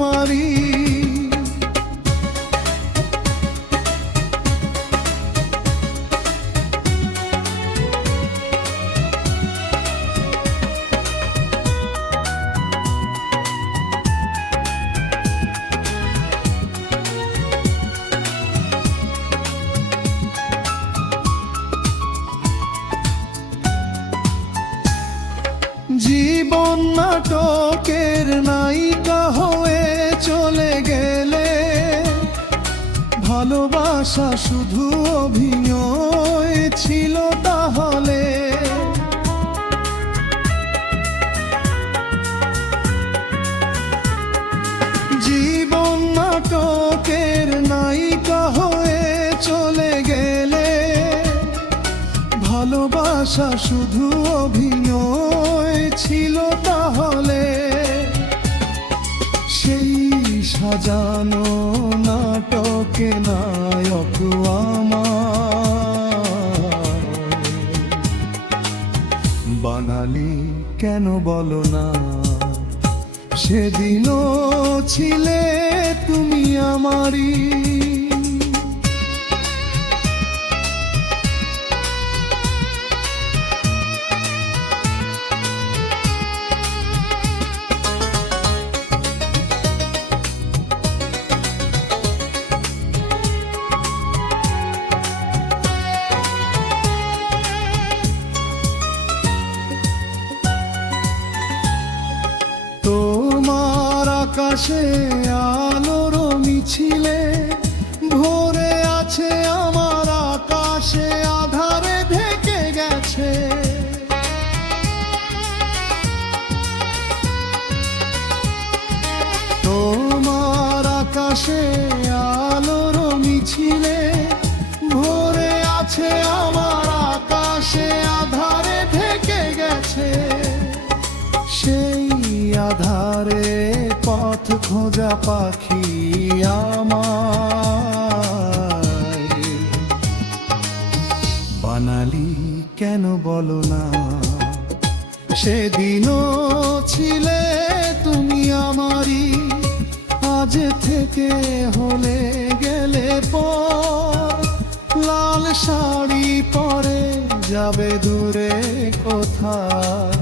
মারি। জীবন নাটকের নায়িকা হয়ে চলে গেলে, ভালোবাসা শুধু অভিনয় ছিল তাহলে। জীবন নাটকের নায়িকা হয়ে চলে গেলে, ভালোবাসা শুধু অভিনয় ছিল তাহলে। সেই সাজানো নাটকে নায়ক আমার বানালি কেন বলো না? সেদিনও ছিলে তুমি আমারই। তোমার আকাশে আলোর মিছিলে ভরে আছে, আমার আকাশে আধারে ঢেকে গেছে। তোমার আকাশে আলোর মিছিলে ভরে আছে, আমার আকাশে আধারে ঢেকে গেছে। সেই আধারে পথ খোঁজা পাখি আমায় বানালি কেন বলো না? সেদিনও ছিলে তুমি আমারই। আজ থেকে হলে গেলে পর, লাল শাড়ি পরে যাবে দূরে কোথায়।